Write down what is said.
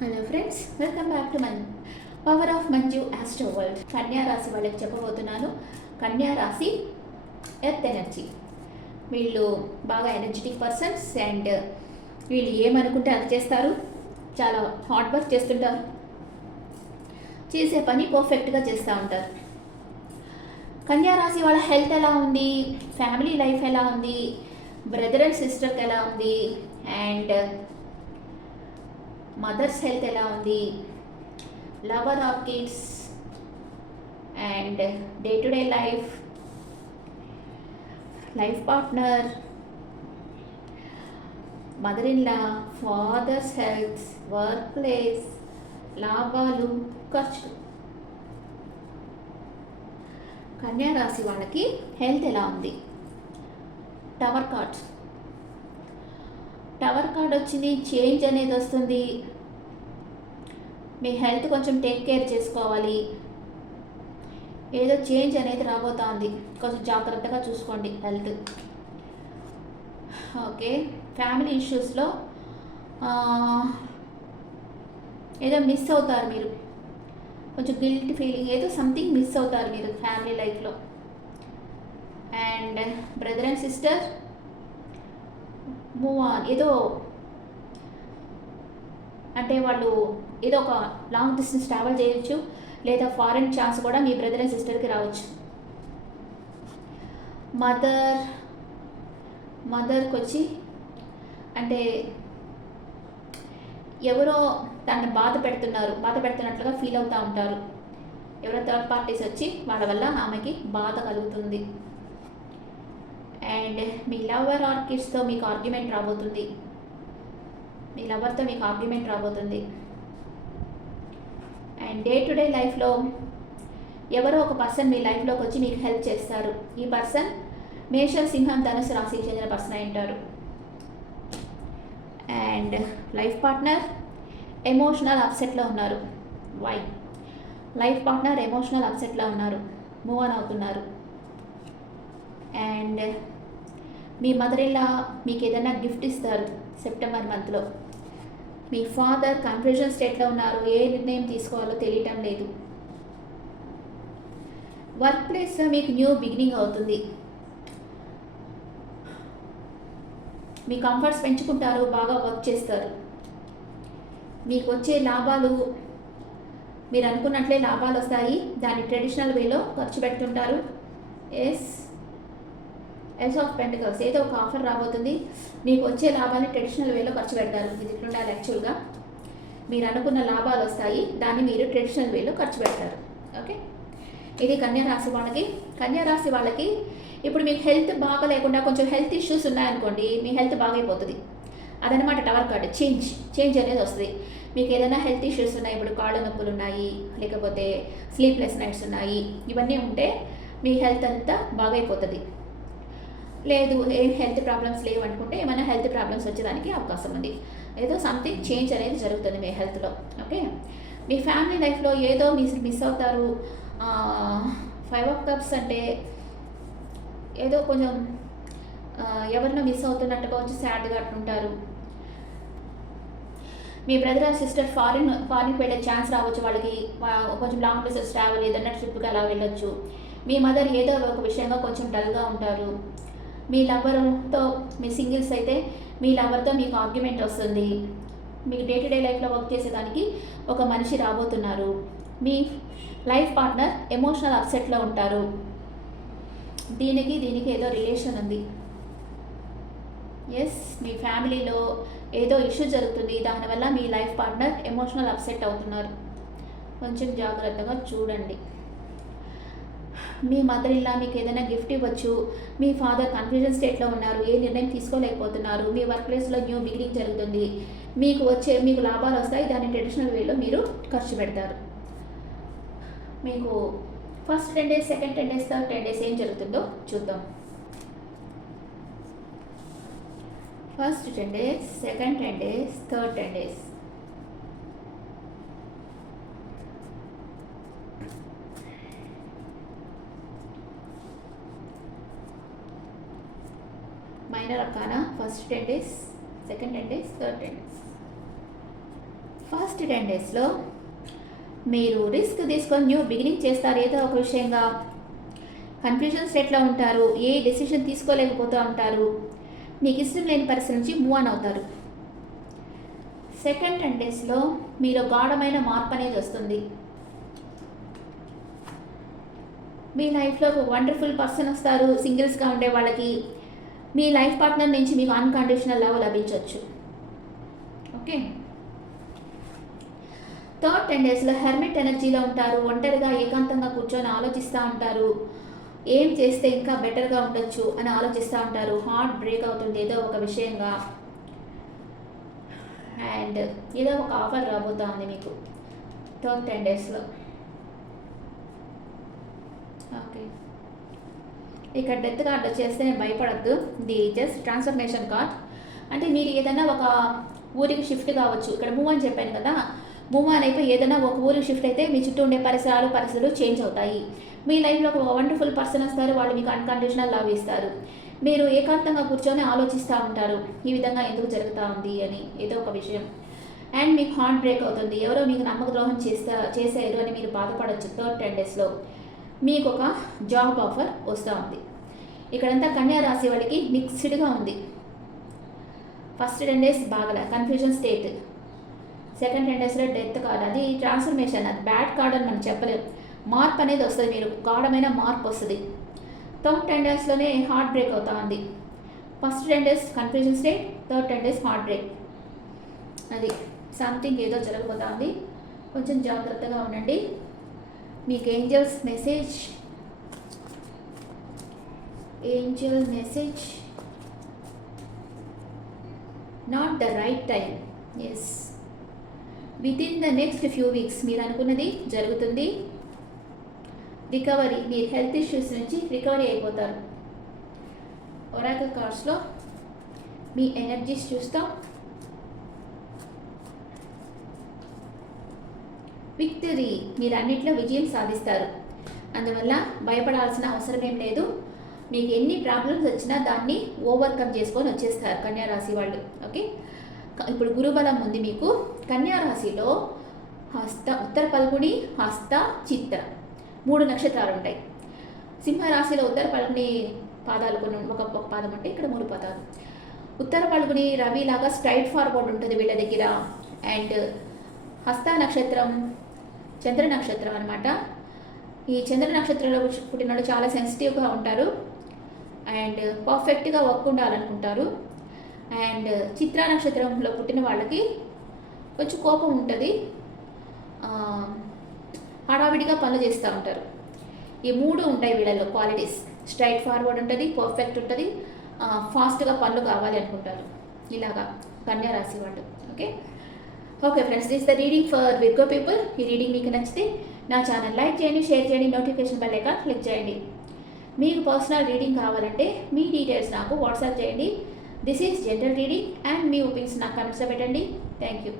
Hello friends, welcome back to power of Manju astro world. కన్యా రాశి వాళ్ళకి చెప్పబోతున్నాను. కన్యా రాశి ఎర్త్ ఎనర్జీ. వీళ్ళు బాగా ఎనర్జెటిక్ పర్సన్స్ అండ్ వీళ్ళు ఏమనుకుంటే అది చేస్తారు. చాలా హార్డ్ వర్క్ చేస్తుంటారు. చేసే పని పర్ఫెక్ట్గా చేస్తూ ఉంటారు. కన్యా రాశి వాళ్ళ హెల్త్ ఎలా ఉంది, ఫ్యామిలీ లైఫ్ ఎలా ఉంది, బ్రదర్ అండ్ సిస్టర్కి ఎలా ఉంది, అండ్ మదర్స్ హెల్త్ ఎలా ఉంది, lover of kids and day to day life, life partner, mother in law, father's health, work place, లాభాలు, ఖర్చులు. కన్యా రాశి వాళ్ళకి హెల్త్ ఎలా ఉంది? Tower cards. టవర్ కార్డ్ వచ్చింది. చేంజ్ అనేది వస్తుంది. మీ హెల్త్ కొంచెం టేక్ కేర్ చేసుకోవాలి. ఏదో చేంజ్ అనేది రాబోతా ఉంది. కొంచెం జాగ్రత్తగా చూసుకోండి హెల్త్. ఓకే, ఫ్యామిలీ ఇష్యూస్లో ఏదో మిస్ అవుతారు మీరు. కొంచెం గిల్ట్ ఫీలింగ్, ఏదో సంథింగ్ మిస్ అవుతారు మీరు ఫ్యామిలీ లైఫ్లో. And brother and sister move on. ఏదో అంటే వాళ్ళు ఏదో ఒక లాంగ్ డిస్టెన్స్ ట్రావెల్ చేయొచ్చు, లేదా ఫారెన్ ఛాన్స్ కూడా మీ బ్రదర్ అండ్ సిస్టర్కి రావచ్చు. మదర్కి వచ్చి అంటే ఎవరో తనని బాధ పెడుతున్నట్లుగా ఫీల్ అవుతూ ఉంటారు. ఎవరో థర్డ్ పార్టీస్ వచ్చి వాళ్ళ వల్ల ఆమెకి బాధ కలుగుతుంది. అండ్ మీ లవర్ ఆర్ కిడ్స్తో మీకు ఆర్గ్యుమెంట్ రాబోతుంది. మీ లవర్తో మీకు ఆర్గ్యుమెంట్ రాబోతుంది. అండ్ డే టు డే లైఫ్లో ఎవరో ఒక పర్సన్ మీ లైఫ్లోకి వచ్చి మీకు హెల్ప్ చేస్తారు. ఈ పర్సన్ మేషం, సింహం, ధనుసు రాశికి చెందిన పర్సన్ అయి ఉంటారు. అండ్ లైఫ్ పార్ట్నర్ ఎమోషనల్ అప్సెట్లో ఉన్నారు. లైఫ్ పార్ట్నర్ ఎమోషనల్ అప్సెట్లో ఉన్నారు, మూవ్ ఆన్ అవుతున్నారు. అండ్ మీ మదర్ ఇలా మీకు ఏదైనా గిఫ్ట్ ఇస్తారు సెప్టెంబర్ మంత్లో. మీ ఫాదర్ కన్ఫ్యూజన్ స్టేట్లో ఉన్నారు. ఏ నిర్ణయం తీసుకోవాలో తెలియటం లేదు. వర్క్ ప్లేస్లో మీకు న్యూ బిగినింగ్ అవుతుంది. మీ కంఫర్ట్స్ పెంచుకుంటారు, బాగా వర్క్ చేస్తారు. మీకు వచ్చే లాభాలు మీరు అనుకున్నట్లే లాభాలు వస్తాయి. దాన్ని ట్రెడిషనల్ వేలో ఖర్చు పెడుతుంటారు. Ace of pentacles. ఏదో ఒక ఆఫర్ రాబోతుంది. మీకు వచ్చే లాభాన్ని ట్రెడిషనల్ వేలో ఖర్చు పెడతారు. ఇది ఉండాలి. యాక్చువల్గా మీరు అనుకున్న లాభాలు వస్తాయి, దాన్ని మీరు ట్రెడిషనల్ వేలో ఖర్చు పెడతారు. ఓకే, ఇది కన్యా రాశి వాళ్ళకి. కన్యా రాశి వాళ్ళకి ఇప్పుడు మీకు హెల్త్ బాగా లేకుండా కొంచెం హెల్త్ ఇష్యూస్ ఉన్నాయనుకోండి, మీ హెల్త్ బాగైపోతుంది. అదనమాట టవర్ కార్డ్. చేంజ్ అనేది వస్తుంది. మీకు ఏదైనా హెల్త్ ఇష్యూస్ ఉన్నాయి, ఇప్పుడు కాళ్ళు నొప్పులు ఉన్నాయి, లేకపోతే స్లీప్లెస్ నైట్స్ ఉన్నాయి, ఇవన్నీ ఉంటే మీ హెల్త్ అంతా బాగైపోతుంది. లేదు, ఏం హెల్త్ ప్రాబ్లమ్స్ లేవు అనుకుంటే ఏమైనా హెల్త్ ప్రాబ్లమ్స్ వచ్చేదానికి అవకాశం ఉంది. ఏదో సంథింగ్ చేంజ్ అనేది జరుగుతుంది మీ హెల్త్లో. ఓకే, మీ ఫ్యామిలీ లైఫ్లో ఏదో మిస్ అవుతారు. 5 of Cups అంటే ఏదో కొంచెం ఎవరినో మిస్ అవుతున్నట్టుగా వచ్చి సాడ్గా అట్లుంటారు. మీ బ్రదర్ అండ్ సిస్టర్ ఫారిన్కి వెళ్ళే ఛాన్స్ రావచ్చు. వాళ్ళకి కొంచెం లాంగ్ డిస్టెన్స్ ట్రావెల్ ఏదన్నా ట్రిప్కి అలా వెళ్ళొచ్చు. మీ మదర్ ఏదో ఒక విషయంగా కొంచెం డల్గా ఉంటారు. మీ లవర్తో, మీ సింగిల్స్ అయితే మీ లవర్తో మీకు ఆర్గ్యుమెంట్ వస్తుంది. మీకు డే టు డే లైఫ్లో వర్క్ చేసేదానికి ఒక మనిషి రాబోతున్నారు. మీ లైఫ్ పార్ట్నర్ ఎమోషనల్ అప్సెట్లో ఉంటారు. దీనికి ఏదో రిలేషన్ ఉంది. ఎస్, మీ ఫ్యామిలీలో ఏదో ఇష్యూ జరుగుతుంది. దానివల్ల మీ లైఫ్ పార్ట్నర్ ఎమోషనల్ అప్సెట్ అవుతున్నారు. కొంచెం జాగ్రత్తగా చూడండి. మీ మదర్ ఇలా మీకు ఏదైనా గిఫ్ట్ ఇవ్వచ్చు. మీ ఫాదర్ కన్ఫ్యూజన్ స్టేట్లో ఉన్నారు, ఏ నిర్ణయం తీసుకోలేకపోతున్నారు. మీ వర్క్ ప్లేస్లో న్యూ బిగినింగ్ జరుగుతుంది. మీకు లాభాలు వస్తాయి. దాన్ని ట్రెడిషనల్ వేలో మీరు ఖర్చు పెడతారు. మీకు first 10 days, second 10 days, third 10 days ఏం జరుగుతుందో చూద్దాం. First 10 days, second 10 days, third 10 days. Minor arcana first 10 days, second 10 days, third 10 days. First 10 డేస్లో మీరు రిస్క్ తీసుకొని న్యూ బిగినింగ్ చేస్తారు. ఏదో ఒక విషయంగా కన్ఫ్యూజన్ స్టేట్లో ఉంటారు. ఏ డెసిషన్ తీసుకోలేకపోతూ ఉంటారు. మీకు ఇష్టం లేని పరిస్థితి నుంచి మూవ్ ఆన్ అవుతారు. సెకండ్ 10 డేస్లో మీలో గాఢమైన మార్పు అనేది వస్తుంది. మీ లైఫ్లో ఒక వండర్ఫుల్ పర్సన్ వస్తారు. సింగిల్స్గా ఉండే వాళ్ళకి మీ లైఫ్ పార్ట్నర్ నుంచి మీకు అన్కండిషనల్ లవ్ లభించవచ్చు. ఓకే. థర్డ్ 10 డేస్లో హెర్మిట్ ఎనర్జీలో ఉంటారు. ఒంటరిగా ఏకాంతంగా కూర్చొని ఆలోచిస్తూ ఉంటారు. ఏం చేస్తే ఇంకా బెటర్గా ఉండొచ్చు అని ఆలోచిస్తూ ఉంటారు. హార్ట్ బ్రేక్ అవుతుంది ఏదో ఒక విషయంగా. అండ్ ఏదో ఒక ఆఫర్ రాబోతా ఉంది మీకు థర్డ్ 10 డేస్లో. ఓకే. ఇక డెత్ కార్డ్ వచ్చేస్తే భయపడద్దు. The just transformation card. అంటే మీరు ఏదైనా ఒక ఊరికి షిఫ్ట్ కావచ్చు. ఇక్కడ మూవ్ అని చెప్పాను కదా, మూవ్ ఆన్ అయిపోయి ఏదైనా ఒక ఊరికి షిఫ్ట్ అయితే మీ చుట్టూ ఉండే పరిస్థితులు చేంజ్ అవుతాయి. మీ లైఫ్లో ఒక వండర్ఫుల్ పర్సన్ వస్తారు. వాళ్ళు మీకు అన్కండిషనల్ లవ్ ఇస్తారు. మీరు ఏకాంతంగా కూర్చొని ఆలోచిస్తూ ఉంటారు ఈ విధంగా ఎందుకు జరుగుతూ ఉంది అని ఏదో ఒక విషయం. అండ్ మీకు హార్ట్ బ్రేక్ అవుతుంది. ఎవరో మీకు నమ్మక ద్రోహం చేశారు అని మీరు బాధపడవచ్చు. థర్డ్ 10 డేస్లో మీకు ఒక జాబ్ ఆఫర్ వస్తూ ఉంది. ఇక్కడంతా కన్యా రాశి వాళ్ళకి మిక్స్డ్గా ఉంది. ఫస్ట్ 10 డేస్ బాగా కన్ఫ్యూజన్ స్టేట్. సెకండ్ 10 డేస్లో డెత్ కార్డ్. అది ట్రాన్స్ఫర్మేషన్. అది బ్యాడ్ కార్డ్ అని మనం చెప్పలేము. మార్పు అనేది వస్తుంది. మీరు గాఢమైన మార్పు వస్తుంది. థర్డ్ 10 డేస్లోనే హార్ట్ బ్రేక్ అవుతా ఉంది. First 10 days confusion state, third 10 days heart break. అది సంథింగ్ ఏదో జరగబోతా ఉంది. కొంచెం జాగ్రత్తగా ఉండండి. మీకు angel message not the right time. Yes, within the next few weeks మీరు అనుకున్నది జరుగుతుంది. రికవరీ, మీరు హెల్త్ ఇష్యూస్ నుంచి రికవరీ అయిపోతారు. ఒరాకల్ కార్డ్స్లో మీ ఎనర్జీస్ చూస్తాం. విక్టరీ, మీరు అన్నింటిలో విజయం సాధిస్తారు. అందువల్ల భయపడాల్సిన అవసరం ఏం లేదు. మీకు ఎన్ని ప్రాబ్లమ్స్ వచ్చినా దాన్ని ఓవర్కమ్ చేసుకొని వచ్చేస్తారు కన్యా రాశి వాళ్ళు. ఓకే. ఇప్పుడు గురుబలం ఉంది మీకు. కన్యా రాశిలో ఉత్తర పల్గుని, హస్త, చిత్ర 3 నక్షత్రాలు ఉంటాయి. సింహరాశిలో ఉత్తర పల్గుని పాదాలు కొన్ని ఒక పాదం అంటే ఇక్కడ 3 పాదాలు. ఉత్తర పల్గుని రవి లాగా స్ట్రైట్ ఫార్వర్డ్ ఉంటుంది వీళ్ళ దగ్గర. అండ్ హస్త నక్షత్రం చంద్ర నక్షత్రం అనమాట. ఈ చంద్ర నక్షత్రంలో పుట్టిన వాళ్ళు చాలా సెన్సిటివ్గా ఉంటారు అండ్ పర్ఫెక్ట్గా వర్క్ ఉండాలనుకుంటారు. అండ్ చిత్రా నక్షత్రంలో పుట్టిన వాళ్ళకి కొంచెం కోపం ఉంటుంది. హడావిడిగా పనులు చేస్తూ ఉంటారు. ఈ 3 ఉంటాయి వీళ్ళలో క్వాలిటీస్. స్ట్రైట్ ఫార్వర్డ్ ఉంటుంది, పర్ఫెక్ట్ ఉంటుంది, ఫాస్ట్గా పనులు కావాలి అనుకుంటారు. ఇలాగా కన్యా రాశి వాళ్ళు. Okay friends, this the reading for Virgo people. ఈ రీడింగ్ మీకు నచ్చితే నా ఛానల్ లైక్ చేయండి, షేర్ చేయండి, నోటిఫికేషన్ బెల్ ఐకాన్ క్లిక్ చేయండి. మీకు పర్సనల్ రీడింగ్ కావాలంటే మీ డీటెయిల్స్ నాకు వాట్సాప్ చేయండి. This is general reading and me opinions నాకు కమెంట్స్లో పెట్టండి. Thank you.